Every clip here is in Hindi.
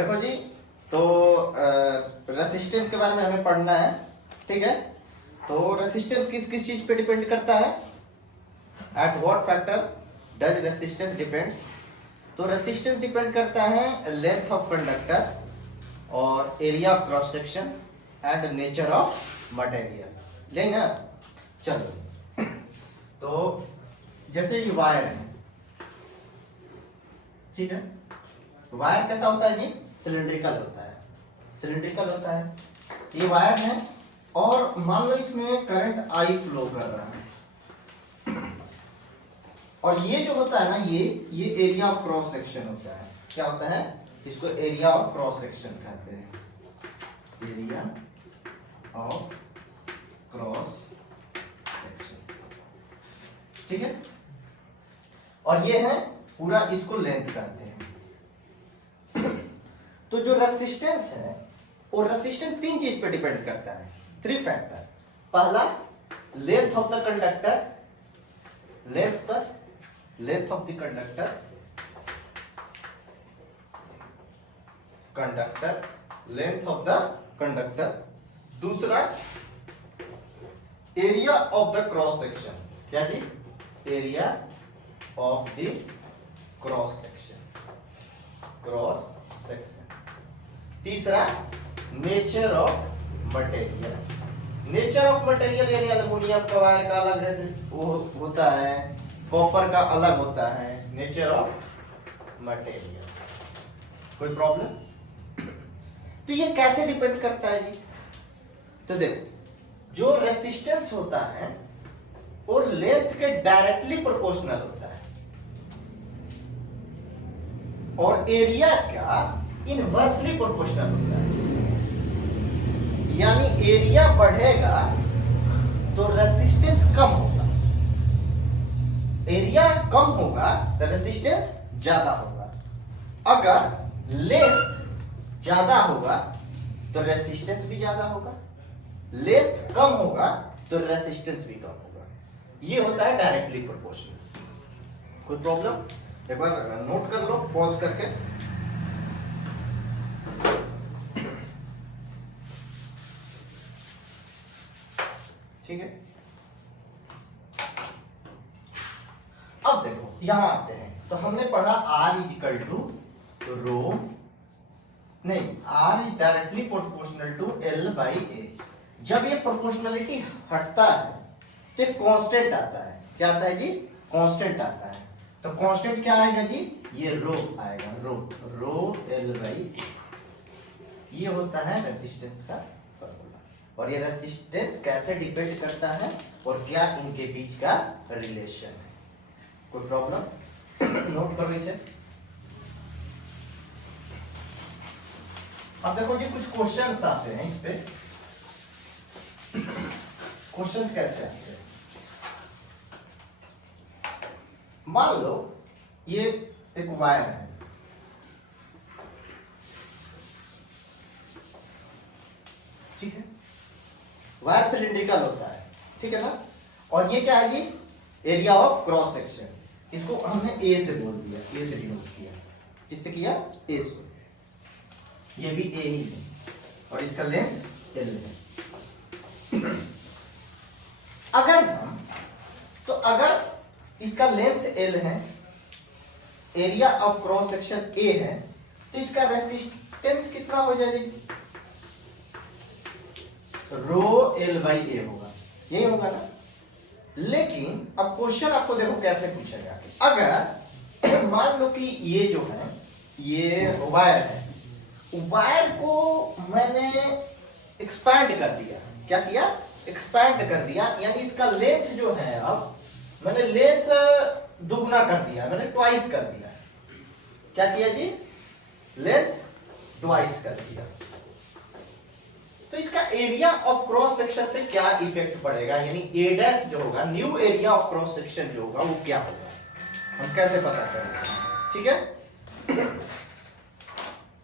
देखो जी, तो रेसिस्टेंस के बारे में हमें पढ़ना है, ठीक है। तो रेसिस्टेंस किस किस चीज पे डिपेंड करता है? At what factor does resistance depends? तो रेसिस्टेंस डिपेंड करता है लेंथ ऑफ कंडक्टर और area of cross section and nature of material, यही ना। चलो, तो जैसे ये वायर है, ठीक है। वायर कैसा होता है जी? सिलिंड्रिकल होता है, सिलिंड्रिकल होता है। ये वायर है और मान लो इसमें करंट आई फ्लो कर रहा है, और ये जो होता है ना, ये एरिया ऑफ क्रॉस सेक्शन होता है। क्या होता है? इसको एरिया ऑफ क्रॉस सेक्शन कहते हैं, एरिया ऑफ क्रॉस सेक्शन, ठीक है। और ये है पूरा, इसको लेंथ कहते हैं। तो जो रेसिस्टेंस है, वो रेसिस्टेंस तीन चीज पे डिपेंड करता है, थ्री फैक्टर। पहला, length of the conductor, length पर, length of the conductor, conductor, length of the conductor. दूसरा, area of the cross section. क्या जी? Area of the cross section, cross section. तीसरा, nature of material. Nature of material यानी एल्युमिनियम का वायर का अलग वो होता है, कॉपर का अलग होता है। Nature of material. कोई प्रॉब्लम? तो ये कैसे डिपेंड करता है जी? तो देखो, जो रेसिस्टेंस होता है वो लेंथ के डायरेक्टली प्रोपोर्शनल होता है, और एरिया का इनवर्सली प्रोपोर्शनल होता है। यानी एरिया बढ़ेगा तो रेसिस्टेंस कम होगा, एरिया कम होगा तो रेसिस्टेंस ज्यादा होगा। अगर लेंथ ज्यादा होगा तो रेसिस्टेंस भी ज्यादा होगा, लेंथ कम होगा तो रेसिस्टेंस भी कम होगा। ये होता है डायरेक्टली प्रोपोर्शनल। कोई प्रॉब्लम? एक बार नोट कर लो पॉज करके। ठीक है, अब देखो यहां आते हैं। तो हमने पढ़ा R is equal to rho, नहीं, R is directly proportional to L by A। जब ये प्रोपोर्शनलिटी हटता है तो एक कांस्टेंट आता है। क्या आता है जी? कांस्टेंट आता है। तो कांस्टेंट क्या आएगा जी? ये रो आएगा, रो, रो L बाई A। ये होता है रेसिस्टेंस का फॉर्मूला। और ये रेसिस्टेंस कैसे डिपेंड करता है और क्या इनके बीच का रिलेशन है? कोई प्रॉब्लम? नोट करो इसे। अब देखो जी, कुछ क्वेश्चंस आते हैं इस पे। क्वेश्चंस कैसे आते हैं? मान लो ये एक वायर है, ठीक है। वायर सिलिंड्रिकल होता है, ठीक है ना। और ये क्या है? ये एरिया ऑफ क्रॉस सेक्शन। इसको हमने ए से बोल दिया, ए से डिनोट किया। किससे किया? ए से। ये भी ए ही है और इसका लेंथ एल है। अगर इसका लेंथ एल है, area of cross section A है, तो इसका रेसिस्टेंस कितना हो जाएगा? रो एल बाई ए होगा, यही होगा ना। लेकिन अब क्वेश्चन आपको देखो कैसे पूछेगा। अगर मान लो कि ये जो है, ये वायर है, वायर को मैंने एक्सपैंड कर दिया। क्या किया? एक्सपैंड कर दिया, यानी इसका लेंथ जो है, अब मैंने लेंथ दुगना कर दिया, मैंने ट्वाइस कर दिया। क्या किया जी? लेंथ ट्वाइस कर दिया। तो इसका एरिया ऑफ क्रॉस सेक्शन पे क्या इफेक्ट पड़ेगा? यानी ए डैश जो होगा, new area of cross section जो होगा, वो क्या होगा? हम कैसे पता करेंगे? ठीक है,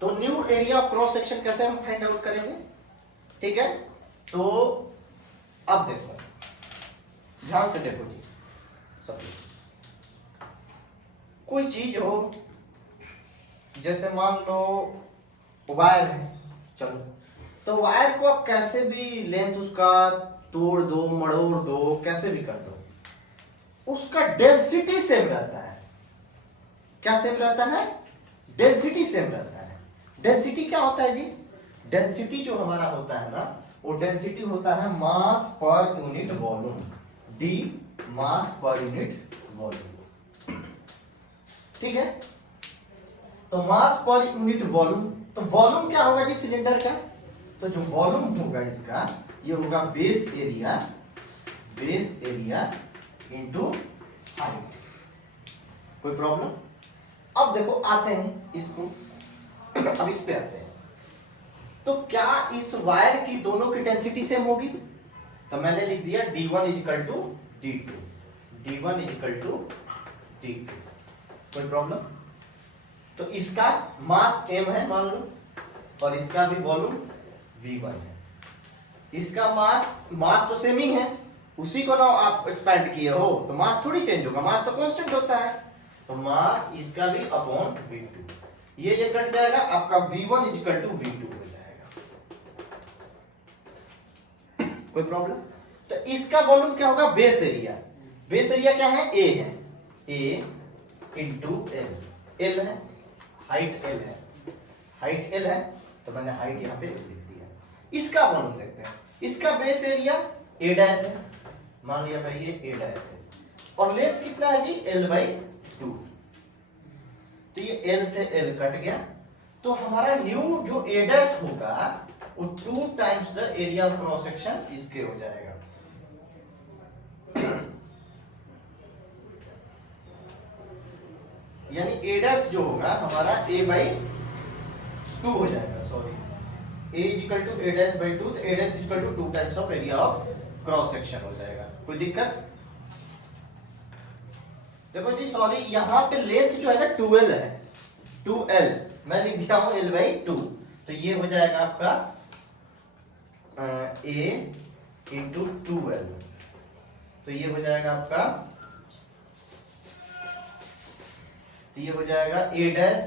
तो new area of cross section कैसे हम फाइंड आउट करेंगे? ठीक है, तो अब देखो, ध्यान से देखो जी, सब कोई चीज हो, जैसे मान लो वायर है। चलो, तो वायर को आप कैसे भी लेंथ उसका तोड़ दो, मड़ोड़ दो, कैसे भी कर दो, उसका डेंसिटी सेम रहता है। क्या सेम रहता है? डेंसिटी सेम रहता है। डेंसिटी क्या होता है जी? डेंसिटी जो हमारा होता है ना, वो डेंसिटी होता है मास पर यूनिट वॉल्यूम, डी मास पर यूनिट वॉल्यूम। ठीक है, तो मास पर यूनिट वॉल्यूम, तो वॉल्यूम क्या होगा जी सिलेंडर का? तो जो वॉल्यूम होगा इसका, ये होगा base area, base area into height. कोई प्रॉब्लम? अब देखो आते हैं इसको, अब इस पे आते हैं। तो क्या इस वायर की दोनों की डेंसिटी सेम होगी? तो मैंने लिख दिया D1 is equal to D2, D1 is equal to D2। कोई प्रॉब्लम? तो इसका मास m है मान लो, और इसका भी वॉल्यूम V1 है। इसका मास तो सेम ही है, उसी को ना आप एक्सपैंड किए हो, तो मास थोड़ी चेंज होगा, मास तो कांस्टेंट होता है। तो मास इसका भी अपॉन V2, ये कट जाएगा, आपका V1 इजिकल टू V2 हो जाएगा। कोई प्रॉब्लम? तो इसका वॉल्यूम क्या होगा? Base area. बेस एरिया क्या है? A है, A इंटू L है, हाइट L है, हाइट L है, तो मैंने हाइट यहाँ पे लिख दिया। इसका वॉल्यूम देखते हैं। इसका बेस एरिया A डैश है, मान लिया भाई ये A डैश है, और लेंथ कितना है जी? L/2। तो ये L से L कट गया, तो हमारा न्यू जो A डैश होगा वो 2 times the area of cross section इसके हो जाएगा। यानी A डैश जो होगा हमारा A/2 हो जाएगा, sorry, A is equal to A dash by 2, तो A dash is equal to 2 times of area of cross section हो जाएगा। कोई दिक्कत? देखो जी, सॉरी, यहाँ पे लेंथ जो है ना 2L है, 2L मैं लिख दिया हूं L/2, तो ये हो जाएगा आपका A इंटू 2L, तो ये हो जाएगा आपका, तो ये हो जाएगा A डैश,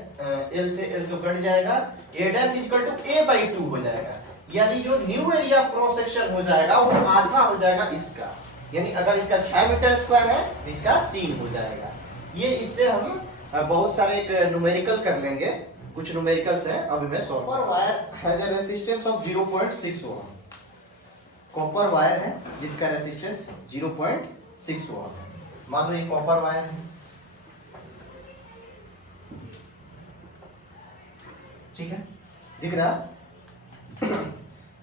L से L तो कट जाएगा, A dash equal to A/2 हो जाएगा। यानी जो न्यू एरिया क्रॉस सेक्शन हो जाएगा वो आधा हो जाएगा इसका, यानी अगर इसका 6 मीटर स्क्वायर है तो इसका 3 हो जाएगा। ये इससे हम बहुत सारे एक न्यूमेरिकल कर लेंगे, कुछ न्यूमेरिकल्स हैं अभी मैं solve. Copper wire has a resistance of 0.6 ohm. Copper wire है जिसका रेजिस्टेंस 0.6 ओम है। मान लो ये कॉपर वायर है, ठीक है, दिख रहा?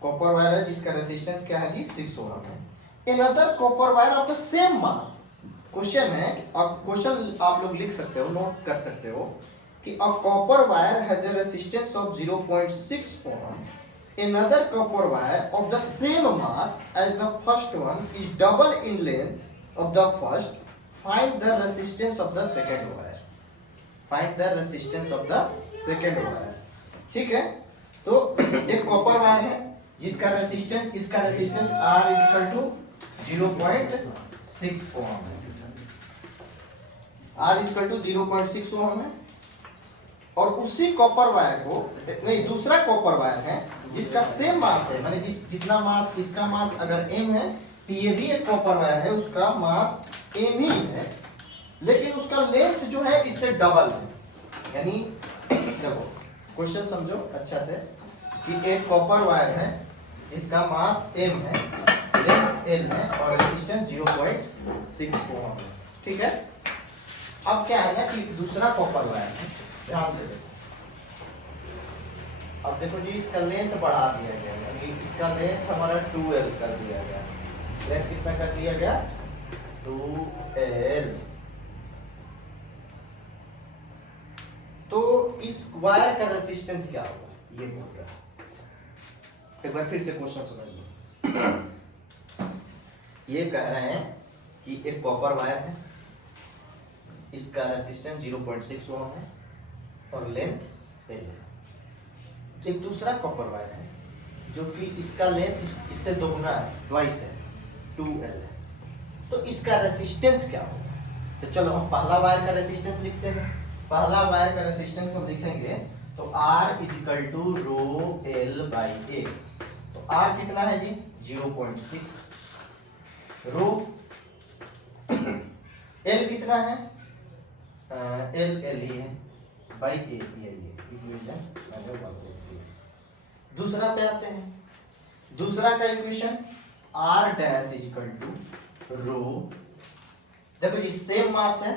कॉपर वायर है जिसका रेजिस्टेंस क्या है जी? 6 ओम है। Another copper wire of the same mass. Question है, आप क्वेश्चन आप लोग लिख सकते हो, नोट कर सकते हो कि a copper wire has a resistance of 0.6 ohm, another copper wire of the same mass as the first one is double in length of the first. Find the resistance of the second wire. Find the resistance of the second wire. ठीक है, तो एक कॉपर वायर है जिसका रेजिस्टेंस, इसका रेजिस्टेंस R इक्वल टू 0.6 ओम है, R इक्वल टू 0.6 ओम है। और उसी कॉपर वायर को, नहीं, दूसरा कॉपर वायर है जिसका सेम मास है, माने जितना मास, इसका मास अगर m है तो ये भी एक कॉपर वायर है, उसका मास m ही है, लेकिन उसका लेंथ जो है इससे डबल है। यानी देखो क्वेश्चन समझो अच्छा से कि एक कॉपर वायर है, इसका मास m है, लेंथ l है और रेजिस्टेंस 0.6 ओम है, ठीक है। अब क्या है ना कि दूसरा कॉपर वायर है, ध्यान से देखो, अब देखो जी इसका लेंथ बढ़ा दिया गया, यानी इसका लेंथ हमारा 2L कर दिया गया। लेंथ कितना कर दिया गया? 2L। तो इस वायर का रेजिस्टेंस क्या होगा, ये बोल रहा है। एक बार फिर से क्वेश्चन समझ लो। ये कह रहे हैं कि एक कॉपर वायर है, इसका रेजिस्टेंस 0.6 ओम है और लेंथ L है। तो एक दूसरा कॉपर वायर है जो कि इसका लेंथ इससे दोगुना है, ट्वाइस है, 2L है। तो इसका रेजिस्टेंस क्या होगा? तो चलो हम पहला वायर का रेजिस्टेंस लिखते हैं। पहला वायर का रेजिस्टेंस हम लिखेंगे तो R is equal to rho L by A. तो R कितना है जी 0.6, रो L कितना है L ही है बाई ए, ये इक्वेशन मैंने 1 लिख दिया। दूसरा पे आते हैं, दूसरा का equation R dash is equal to rho, देखो जी सेम मास है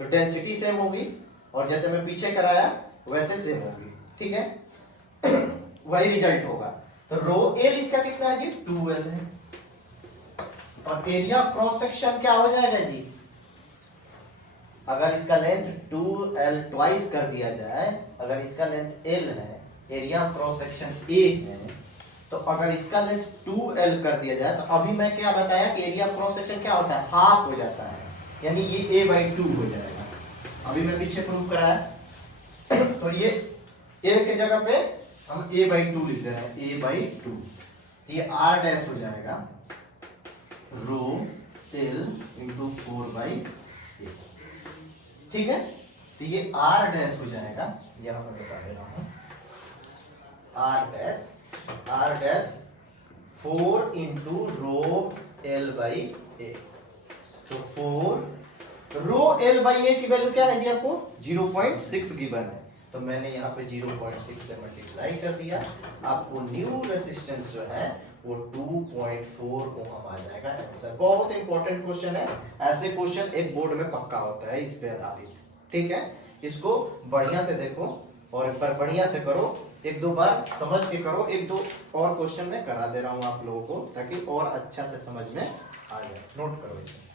तो डेंसिटी सेम होगी, और जैसे मैं पीछे कराया वैसे सेम होगी, ठीक है वही रिजल्ट होगा। तो रो एल इसका कितना है जी 2L है, और एरिया क्रॉस सेक्शन क्या हो जाएगा जी, अगर इसका लेंथ 2L ट्वाइस कर दिया जाए, अगर इसका लेंथ L है, एरिया क्रॉस सेक्शन A है, तो अगर इसका लेंथ 2L कर दिया जाए, तो अभी मैं क्या बताया कि एरिया क्रॉस सेक्शन क्या होता है हाफ हो जाता है, यानी ये A/2 हो जाएगा। अभी मैं पीछे प्रूव कराया तो ये A के जगह पे हम A/2 लिख दे रहे हैं, A/2, ये R डैश हो जाएगा रो L इंटू 4/8, ठीक है। तो ये R डैश हो जाएगा, यहां मैं बता दे रहा हूं, R dash 4 into rho L by A. तो 4 रो L बाई ए की वैल्यू क्या है जी आपको 0.6 गिवन है, तो मैंने यहाँ पे 0.6 से मल्टीप्लाई कर दिया, आपको न्यू रेजिस्टेंस जो है वो 2.4 ओम आ जाएगा आंसर। बहुत इंपॉर्टेंट क्वेश्चन है, ऐसे क्वेश्चन एक बोर्ड में पक्का होता है इस पे आधारित, ठीक है। इसको बढ़िया से देखो और पर बढ़िया से करो, एक दो बार समझ के करो, एक दो और क्वेश्चन में करा दे रहा हूं आप लोगों को ताकि और अच्छा से समझ में आ जाए। नोट करो इसे।